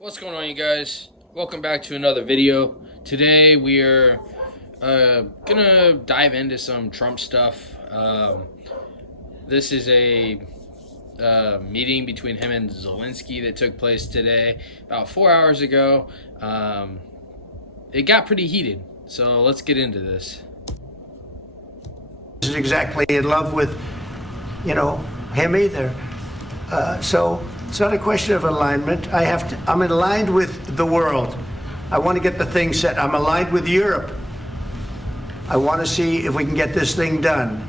What's going on, you guys? Welcome back to another video. Today we are gonna dive into some Trump stuff. This is a meeting between him and Zelenskyy that took place today, about 4 hours ago. It got pretty heated, so let's get into this. Isn't exactly in love with, him either. So it's not a question of alignment. I'm aligned with the world. I want to get the thing set. I'm aligned with Europe. I want to see if we can get this thing done.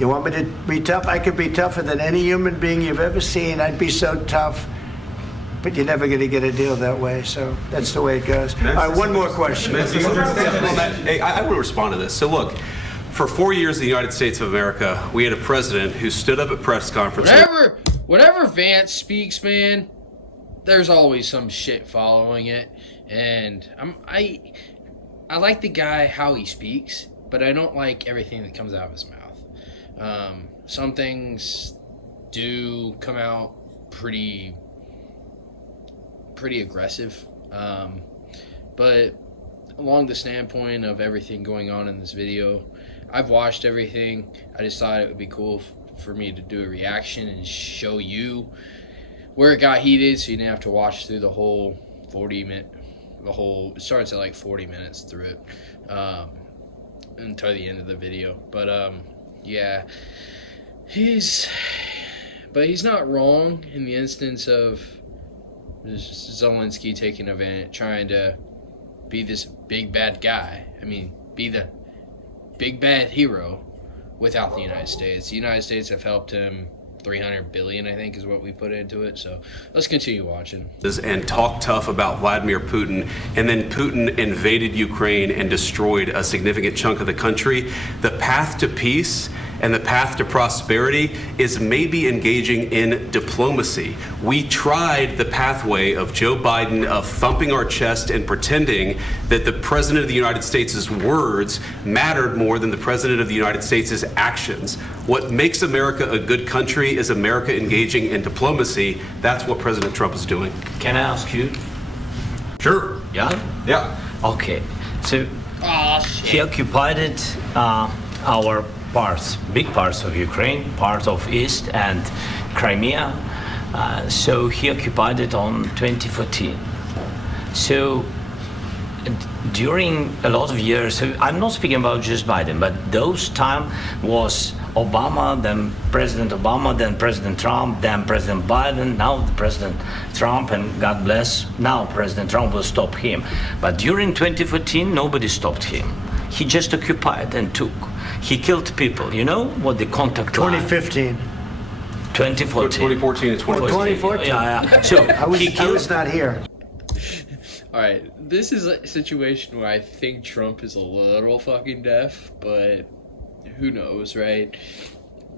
You want me to be tough? I could be tougher than any human being you've ever seen. I'd be so tough. But you're never going to get a deal that way, so that's the way it goes. All right, one more question. Hey, I want to respond to this. So look, for 4 years in the United States of America, we had a president who stood up at press conferences. Whenever Vance speaks, man, there's always some shit following it. And I like the guy, how he speaks, but I don't like everything that comes out of his mouth. Some things do come out pretty aggressive. But along the standpoint of everything going on in this video, I've watched everything. I just thought it would be cool for me to do a reaction and show you where it got heated, so you didn't have to watch through the whole 40-minute. It starts at like 40 minutes through it until the end of the video. But yeah, he's not wrong in the instance of Zelenskyy taking advantage, trying to be this big bad guy. I mean, be the big bad hero without the United States. The United States have helped him. 300 billion, I think, is what we put into it. So let's continue watching. And talk tough about Vladimir Putin, and then Putin invaded Ukraine and destroyed a significant chunk of the country. The path to peace and the path to prosperity is maybe engaging in diplomacy. We tried the pathway of Joe Biden of thumping our chest and pretending that the President of the United States' words mattered more than the President of the United States' actions. What makes America a good country is America engaging in diplomacy. That's what President Trump is doing. Can I ask you? Sure. Yeah? Yeah. Okay. So he occupied our big parts of Ukraine, part of East and Crimea. So he occupied it on 2014. So during a lot of years, so I'm not speaking about just Biden, but those time was Obama, then President Obama, then President Trump, then President Biden, now the President Trump, and God bless, now President Trump will stop him. But during 2014, nobody stopped him. He just occupied and took. He killed people. You know what the contact line? 2015. 2014. 2014 and 2014. 2014. Yeah. So I was not here. All right, this is a situation where I think Trump is a little fucking deaf, but who knows, right?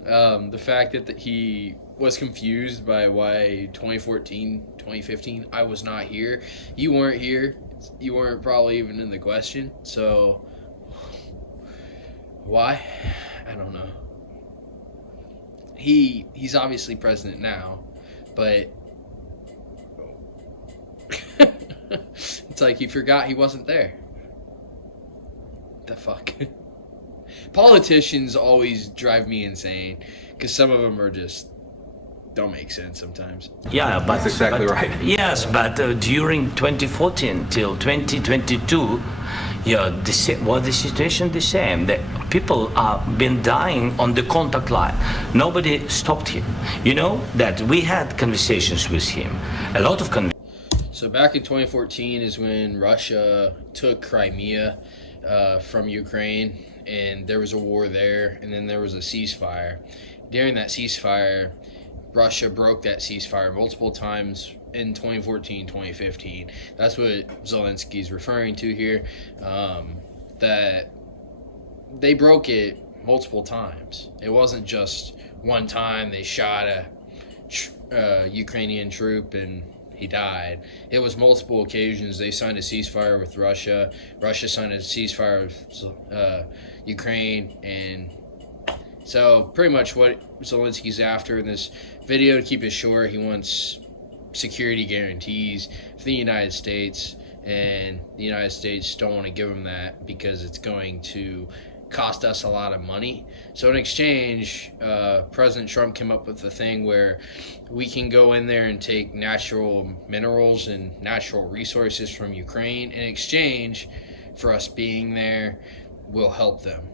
The fact that he was confused by why 2014, 2015, I was not here. You weren't here. You weren't probably even in the question. So why? I don't know. He's obviously president now, but it's like he forgot he wasn't there. The fuck? Politicians always drive me insane because some of them are just don't make sense sometimes. Yeah, but that's exactly right. Yes, but during 2014 till 2022, the situation the same. The people have been dying on the contact line. Nobody stopped him. You know that we had conversations with him, a lot of conversations. So back in 2014 is when Russia took Crimea from Ukraine, and there was a war there, and then there was a ceasefire. During that ceasefire, Russia broke that ceasefire multiple times in 2014, 2015. That's what Zelensky's referring to here, that they broke it multiple times. It wasn't just one time they shot a Ukrainian troop and he died. It was multiple occasions. They signed a ceasefire with Russia. Russia signed a ceasefire with Ukraine. And so pretty much what Zelensky's after in this video, to keep it short, he wants security guarantees for the United States, and the United States don't want to give them that because it's going to cost us a lot of money. So in exchange, President Trump came up with a thing where we can go in there and take natural minerals and natural resources from Ukraine. In exchange for us being there, we'll help them.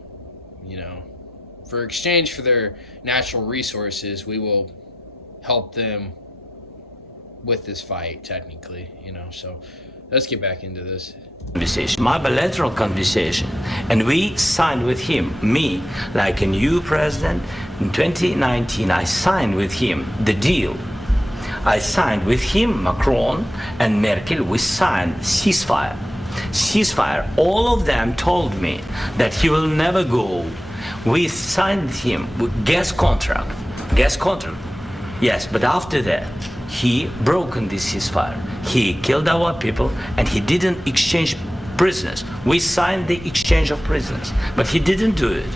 For exchange for their natural resources, we will help them with this fight, technically. So let's get back into this conversation, my bilateral conversation, and we signed with him, me, like a new president. In 2019, I signed with him the deal. I signed with him, Macron and Merkel, we signed ceasefire. All of them told me that he will never go. We signed with him with gas contract. Yes, but after that, he broken this ceasefire. He killed our people, and he didn't exchange prisoners. We signed the exchange of prisoners, but he didn't do it.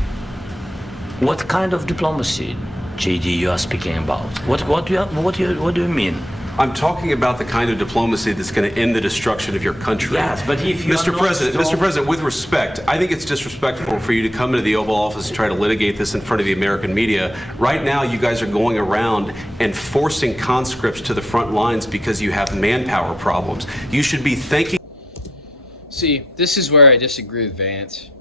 What kind of diplomacy, JD, you are speaking about? What do you mean? I'm talking about the kind of diplomacy that's going to end the destruction of your country. Yes, but if you Mr. President, with respect, I think it's disrespectful for you to come into the Oval Office and try to litigate this in front of the American media. Right now, you guys are going around and forcing conscripts to the front lines because you have manpower problems. You should be thanking. See, this is where I disagree with Vance.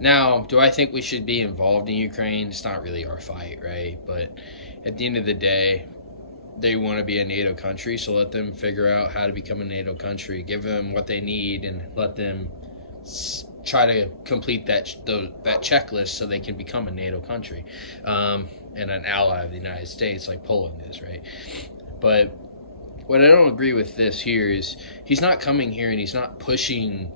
Now, do I think we should be involved in Ukraine? It's not really our fight, right? But at the end of the day, they want to be a NATO country, so let them figure out how to become a NATO country. Give them what they need and let them try to complete that checklist so they can become a NATO country and an ally of the United States like Poland is, right? But what I don't agree with this here is he's not coming here and he's not pushing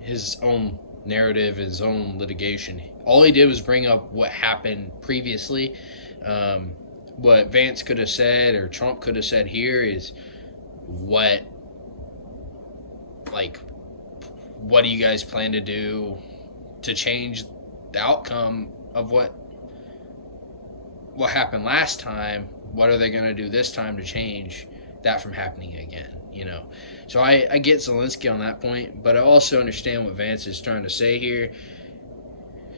his own narrative, his own litigation. All he did was bring up what happened previously. What Vance could have said or Trump could have said here is what do you guys plan to do to change the outcome of what happened last time? What are they going to do this time to change that from happening again? So I get Zelenskyy on that point, but I also understand what Vance is trying to say here.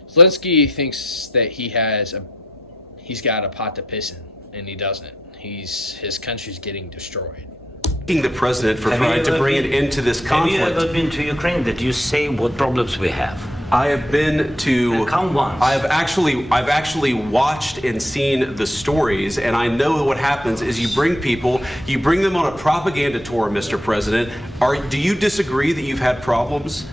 Zelenskyy thinks that he's got a pot to piss in, and he doesn't. His country's getting destroyed. The president for trying to bring it into this conflict. Have you ever been to Ukraine that you say what problems we have? I have been to. Come once. I've actually watched and seen the stories, and I know what happens is you bring them on a propaganda tour, Mr. President. Do you disagree that you've had problems?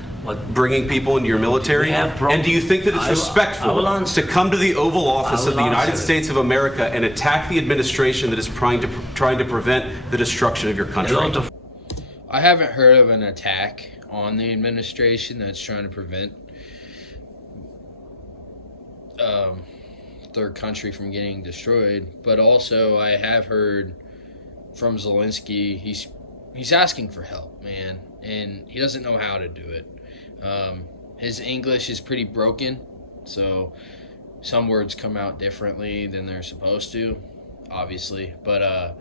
Bringing people into your military? And do you think that it's respectful to come to the Oval Office of the United States of America and attack the administration that is trying to prevent the destruction of your country? I haven't heard of an attack on the administration that's trying to prevent their country from getting destroyed, but also I have heard from Zelenskyy he's asking for help, man, and he doesn't know how to do it. His English is pretty broken, so some words come out differently than they're supposed to, obviously, but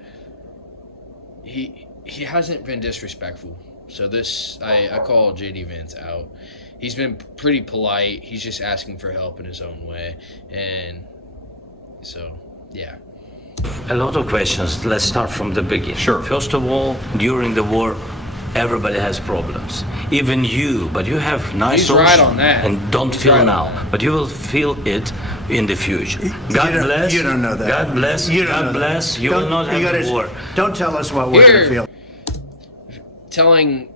he hasn't been disrespectful. So this, I call JD Vance out. He's been pretty polite. He's just asking for help in his own way. And so, yeah. A lot of questions. Let's start from the beginning. Sure. First of all, during the war, everybody has problems. Even you, but you have nice He's right on that. And don't feel right now. But you will feel it in the future. God bless. You don't know that. God bless. God bless. You will not have a war. Don't tell us what we're going to feel. Telling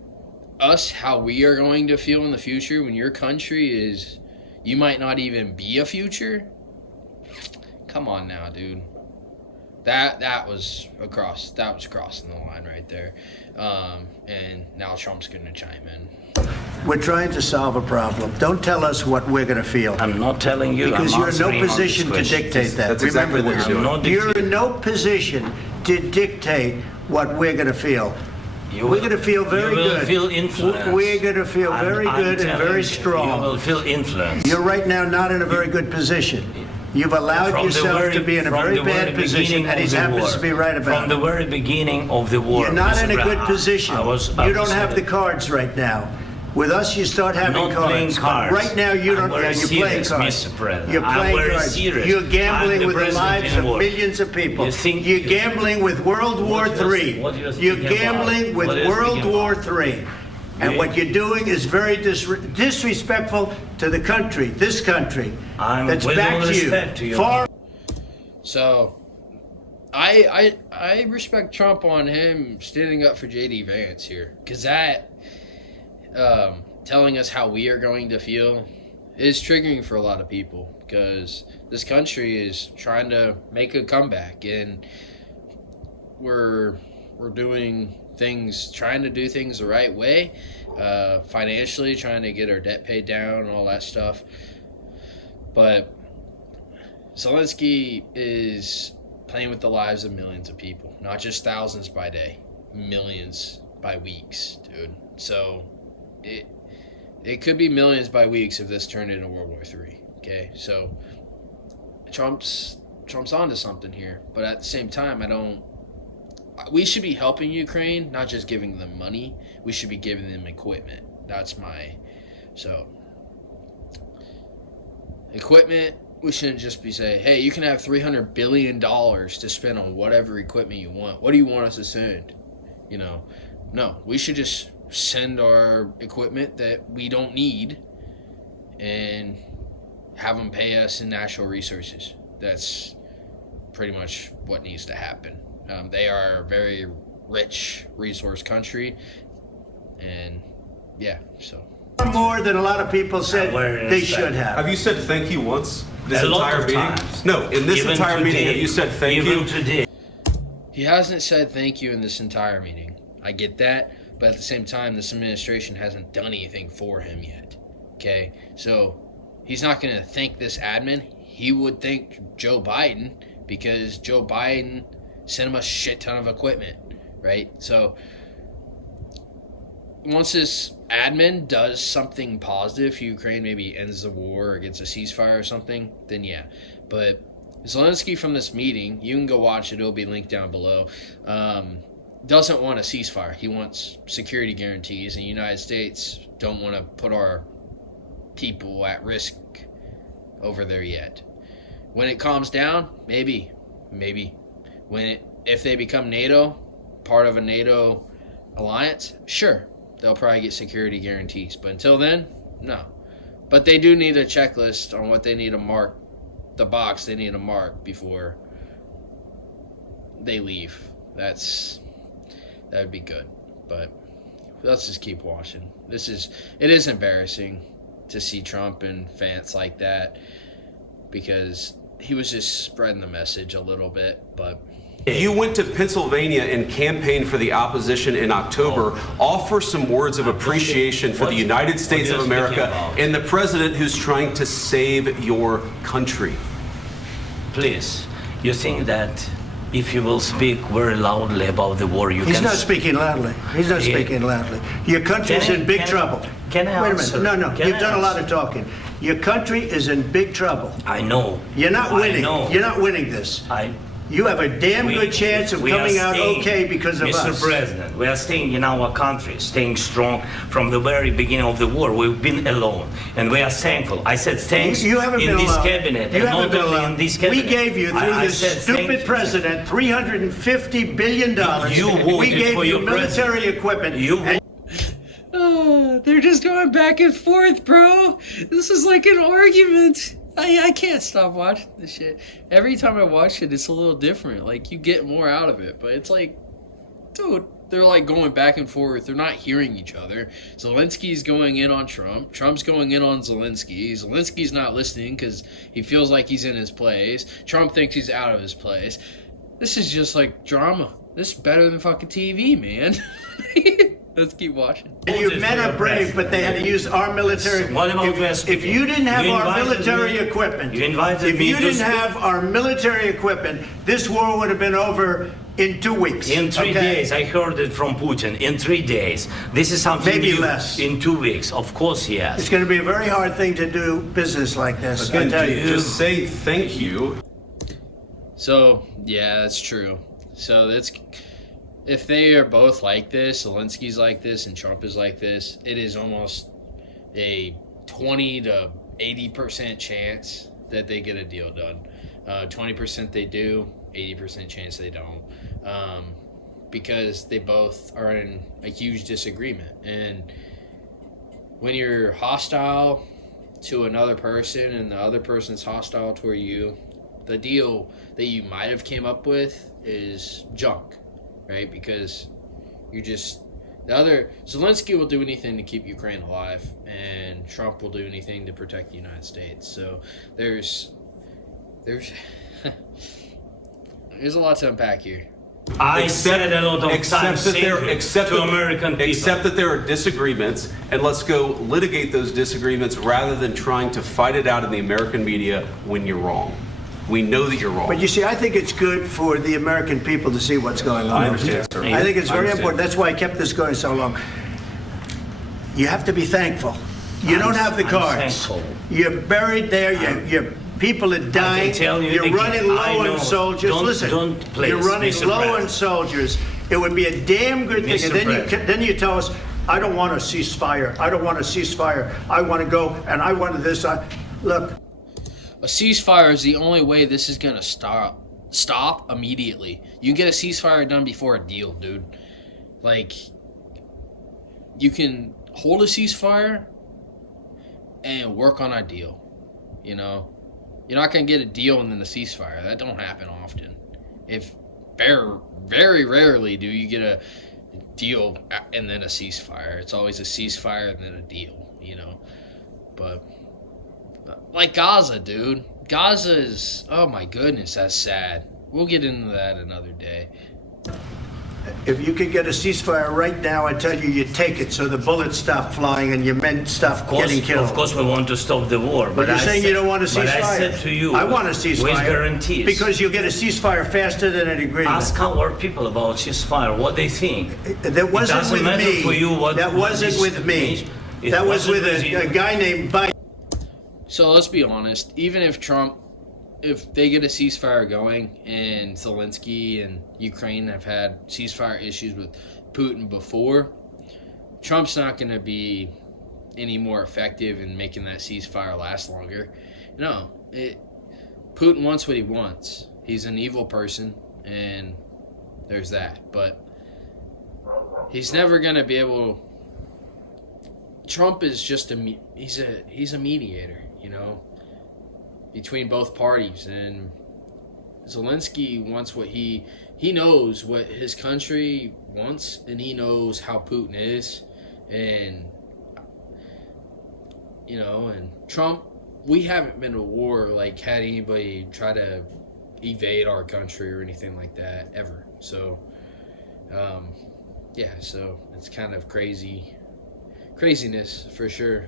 us how we are going to feel in the future when your country is, you might not even be a future. Come on now, dude. That was crossing the line right there. And now Trump's going to chime in. We're trying to solve a problem. Don't tell us what we're going to feel. I'm not telling you. Because I'm you're in no answering on position this to question. dictate that. That's exactly Remember what this. you're doing. You're in no position to dictate what we're going to feel. We're going to feel very good. You will feel influence. We're going to feel very good and very strong. You will feel influence. You're right now not in a very good position. You've allowed yourself to be in a very bad position, and he happens to be right about it. From the very beginning of the war. You're not in a good position. You don't have the cards right now. With us, you start having cards. But right now, you don't. You're playing cards. You're playing cards. You're gambling with the lives of millions of people. You're gambling with World War III. You're gambling with World War III. And what you're doing is very disrespectful to the country, this country, that's backed you. Far. So, I respect Trump on him standing up for J.D. Vance here, because that telling us how we are going to feel is triggering for a lot of people, because this country is trying to make a comeback, and we're doing things, trying to do things the right way, financially, trying to get our debt paid down and all that stuff. But Zelenskyy is playing with the lives of millions of people, not just thousands by day, millions by weeks, dude. So it could be millions by weeks if this turned into World War III. Okay, so Trump's onto something here, but at the same time, we should be helping Ukraine, not just giving them money. We should be giving them equipment. Equipment, we shouldn't just be saying, hey, you can have $300 billion to spend on whatever equipment you want. What do you want us to send? No, we should just send our equipment that we don't need and have them pay us in natural resources. That's pretty much what needs to happen. They are a very rich resource country, and yeah, so. More than a lot of people said they should have. Have you said thank you once this a entire meeting? Times. No, in this entire meeting, have you said thank you? Today. He hasn't said thank you in this entire meeting. I get that, but at the same time, this administration hasn't done anything for him yet. Okay, so he's not going to thank this admin. He would thank Joe Biden, because Joe Biden sent him a shit ton of equipment, right? So once this admin does something positive for Ukraine, maybe ends the war or gets a ceasefire or something, then yeah. But Zelenskyy from this meeting, you can go watch it, it'll be linked down below, doesn't want a ceasefire. He wants security guarantees, and the United States don't want to put our people at risk over there yet. When it calms down, maybe. If they become NATO, part of a NATO alliance, sure, they'll probably get security guarantees. But until then, no. But they do need a checklist on what they need to mark, the box they need to mark before they leave. That would be good. But let's just keep watching. It is embarrassing to see Trump and Vance like that, because he was just spreading the message a little bit, but. You went to Pennsylvania and campaigned for the opposition in October. Offer some words of appreciation for the United States of America and the president who's trying to save your country. Please, you think that if you will speak very loudly about the war, He's not speaking loudly. He's not speaking loudly. Your country's in big trouble. Can I answer? Wait a minute. No. You've done a lot of talking. Your country is in big trouble. I know. You're not winning. You're not winning this. You have a damn good chance of coming out okay because of us. Mr. President, we are staying in our country, staying strong from the very beginning of the war. We've been alone, and we are thankful. I said thanks you haven't in been this alone. cabinet, you and haven't not been only alone. in this cabinet. We gave you, through this stupid president, $350 billion. We gave you military equipment. They're just going back and forth, bro. This is like an argument. I can't stop watching this shit. Every time I watch it, it's a little different. Like, you get more out of it. But it's like, dude, they're like going back and forth. They're not hearing each other. Zelensky's going in on Trump. Trump's going in on Zelenskyy. Zelensky's not listening because he feels like he's in his place. Trump thinks he's out of his place. This is just like drama. This is better than fucking TV, man. Let's keep watching. You men are brave, but they had to use our military. If you didn't have our military equipment, this war would have been over in 2 weeks. In 3 okay? days, I heard it from Putin. In 3 days, this is something Maybe new. less. In 2 weeks, of course he has. It's going to be a very hard thing to do business like this. I Again, tell you. just say thank you. So yeah, that's true. So that's if they are both like this, Zelensky's like this, and Trump is like this, it is almost a 20 to 80% chance that they get a deal done. 20% they do, 80% chance they don't, because they both are in a huge disagreement. And when you're hostile to another person and the other person's hostile toward you, the deal that you might have came up with is junk, right? Because you're just Zelensky will do anything to keep Ukraine alive, and Trump will do anything to protect the United States. So there's there's a lot to unpack here. I said a lot of times to American people. Except that there are disagreements, and let's go litigate those disagreements rather than trying to fight it out in the American media when you're wrong. We know that you're wrong. But you see, I think it's good for the American people to see what's going on. I understand, sir. I think it's very I understand. important. That's why I kept this going so long. You have to be thankful. You don't have the I'm cards. thankful. You're buried there. Your people are dying. tell you You're again, running low I know. on soldiers. Don't- Listen, don't please, you're running Mr. low on President. soldiers. It would be a damn good thing. Mr. And then President. then you tell us, I don't want a ceasefire. I don't want a ceasefire. I want to go and I want this. Look. A ceasefire is the only way this is gonna stop immediately. You can get a ceasefire done before a deal, dude. Like, you can hold a ceasefire and work on a deal. You know, you're not gonna get a deal and then a ceasefire. That don't happen often. If very rarely do you get a deal and then a ceasefire. It's always a ceasefire and then a deal. You know, but. Like Gaza, dude. Gaza is, oh my goodness, that's sad. We'll get into that another day. If you could get a ceasefire right now, I tell you, you take it so the bullets stop flying and your men stop getting killed. Of course, we want to stop the war. But you're saying you don't want a ceasefire. But I said to you, I want a ceasefire. with guarantees. Because you'll get a ceasefire faster than an agreement. Ask our people about ceasefire, what they think. That wasn't doesn't with matter me. for you what- That what wasn't this with me. means. It That was wasn't with with you. a guy named Biden. So let's be honest. Even if they get a ceasefire going, and Zelensky and Ukraine have had ceasefire issues with Putin before, Trump's not going to be any more effective in making that ceasefire last longer. No, Putin wants what he wants. He's an evil person, and there's that. But he's never going to be able. Trump is just he's a mediator, you know, between both parties, and Zelensky wants what he knows what his country wants, and he knows how Putin is, and you know, and Trump, we haven't been to war, like had anybody try to evade our country or anything like that ever. So yeah, so it's kind of craziness for sure.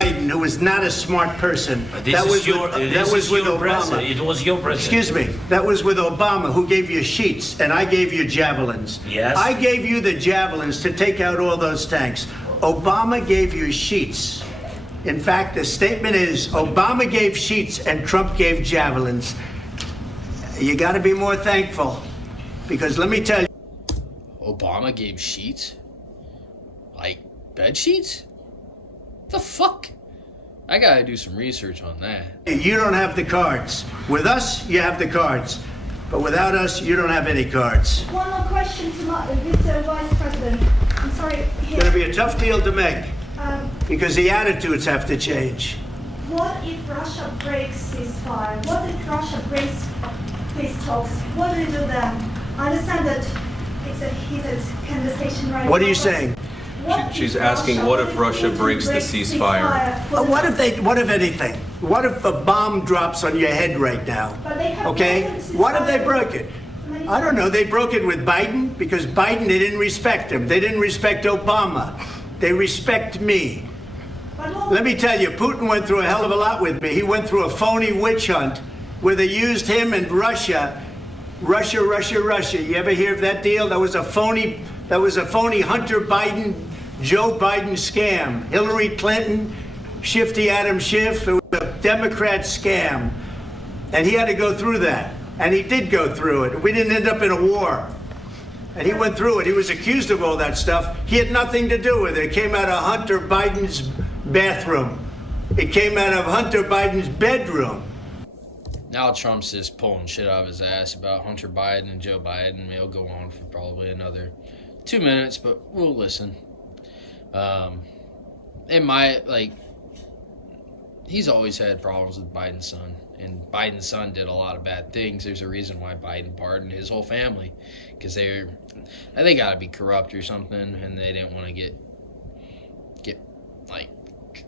Biden, who was not a smart person. This That was is your, with, this that was is with your Obama. president. It was your president. Excuse me. That was with Obama, who gave you sheets, and I gave you javelins. Yes. I gave you the javelins to take out all those tanks. Obama gave you sheets. In fact, the statement is Obama gave sheets and Trump gave javelins. You got to be more thankful, because let me tell you. Obama gave sheets? Like bed sheets? The fuck? I gotta do some research on that. You don't have the cards. With us, you have the cards. But without us, you don't have any cards. One more question to Mr. Vice President. I'm sorry. It's going to be a tough deal to make, Um, because the attitudes have to change. what if Russia breaks ceasefire? What if Russia breaks peace talks? What do you do then? I understand that it's a heated conversation right now. What are you saying? She's asking, what if Russia breaks the ceasefire? What if anything? What if a bomb drops on your head right now? But they have Okay? broken ceasefire. What if they broke it? I don't know. They broke it with Biden, because Biden, they didn't respect him. They didn't respect Obama. They respect me. Let me tell you, Putin went through a hell of a lot with me. He went through a phony witch hunt where they used him and Russia Russia, Russia, Russia. You ever hear of that deal? That was a phony Hunter Biden, Joe Biden scam. Hillary Clinton, Shifty Adam Schiff. It was a Democrat scam. And he had to go through that. And he did go through it. We didn't end up in a war. And he went through it. He was accused of all that stuff. He had nothing to do with it. It came out of Hunter Biden's bathroom. It came out of Hunter Biden's bedroom. Now Trump's just pulling shit out of his ass about Hunter Biden and Joe Biden. It'll go on for probably another 2 minutes, but we'll listen. He's always had problems with Biden's son, and Biden's son did a lot of bad things. There's a reason why Biden pardoned his whole family, because they got to be corrupt or something, and they didn't want to get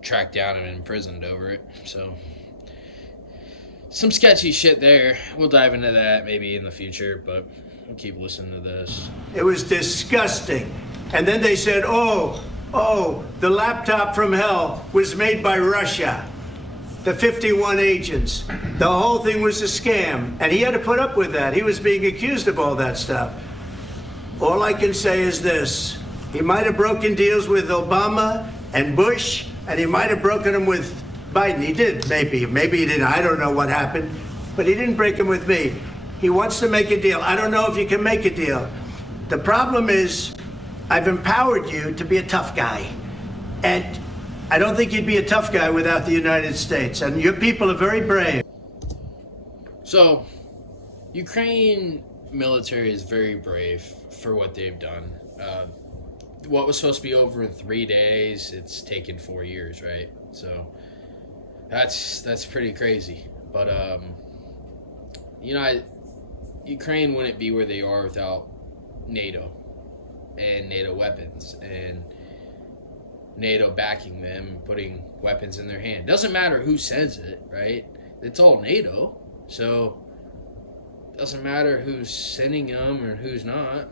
tracked down and imprisoned over it. So some sketchy shit there. We'll dive into that maybe in the future, but we'll keep listening to this. It was disgusting. And then they said, oh, the laptop from hell was made by Russia. The 51 agents. The whole thing was a scam. And he had to put up with that. He was being accused of all that stuff. All I can say is this. He might have broken deals with Obama and Bush, and he might have broken them with Biden. He did, maybe. Maybe he didn't. I don't know what happened. But he didn't break them with me. He wants to make a deal. I don't know if you can make a deal. The problem is, I've empowered you to be a tough guy. And I don't think you'd be a tough guy without the United States. And your people are very brave. So, Ukraine military is very brave for what they've done. What was supposed to be over in 3 days, it's taken 4 years, right? So that's pretty crazy. But Ukraine wouldn't be where they are without NATO and NATO weapons and NATO backing them and putting weapons in their hand. Doesn't matter who says it, right? It's all NATO. So doesn't matter who's sending them or who's not.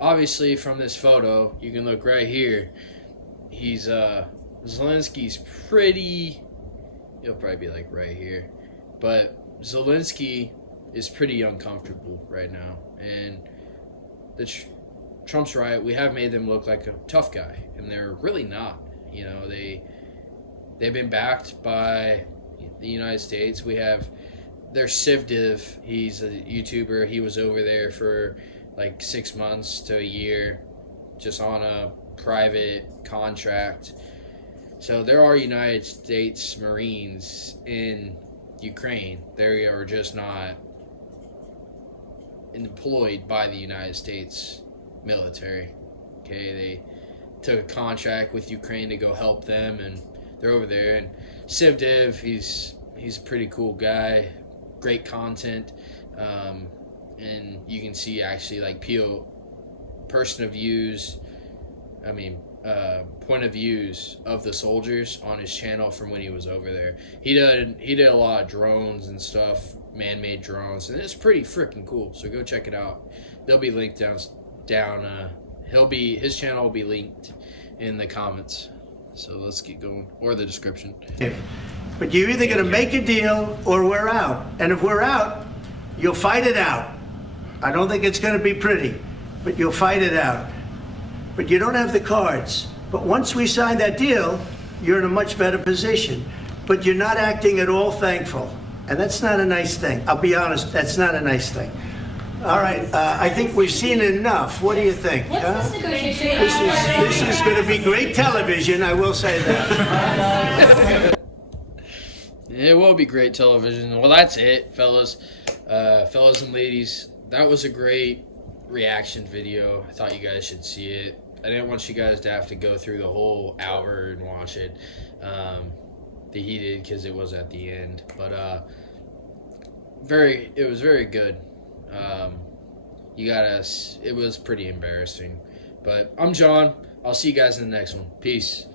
Obviously, from this photo, you can look right here. Zelensky's pretty. He'll probably be like right here, but Zelenskyy is pretty uncomfortable right now, and Trump's right. We have made them look like a tough guy, and they're really not. You know, they've been backed by the United States. We have their Civdiv. He's a YouTuber. He was over there for like 6 months to a year, just on a private contract. So there are United States Marines in Ukraine. They are just not employed by the United States military. Okay, they took a contract with Ukraine to go help them, and they're over there. And Civdiv, he's a pretty cool guy, great content. And you can see actually like point of views of the soldiers on his channel from when he was over there. He did a lot of drones and stuff, man-made drones, and it's pretty freaking cool. So go check it out. They'll be linked down. His channel will be linked in the comments. So let's get going, or the description. But you're either going to make a deal or we're out. And if we're out, you'll fight it out. I don't think it's going to be pretty, but you'll fight it out. But you don't have the cards. But once we sign that deal, you're in a much better position. But you're not acting at all thankful. And that's not a nice thing. I'll be honest, that's not a nice thing. All right, I think we've seen enough. What do you think? What's this negotiation? This is going to be great television, I will say that. It will be great television. Well, that's it, fellas. Fellas and ladies, that was a great reaction video. I thought you guys should see it. I didn't want you guys to have to go through the whole hour and watch it. He did, because it was at the end. But it was very good. It was pretty embarrassing. But I'm John. I'll see you guys in the next one. Peace.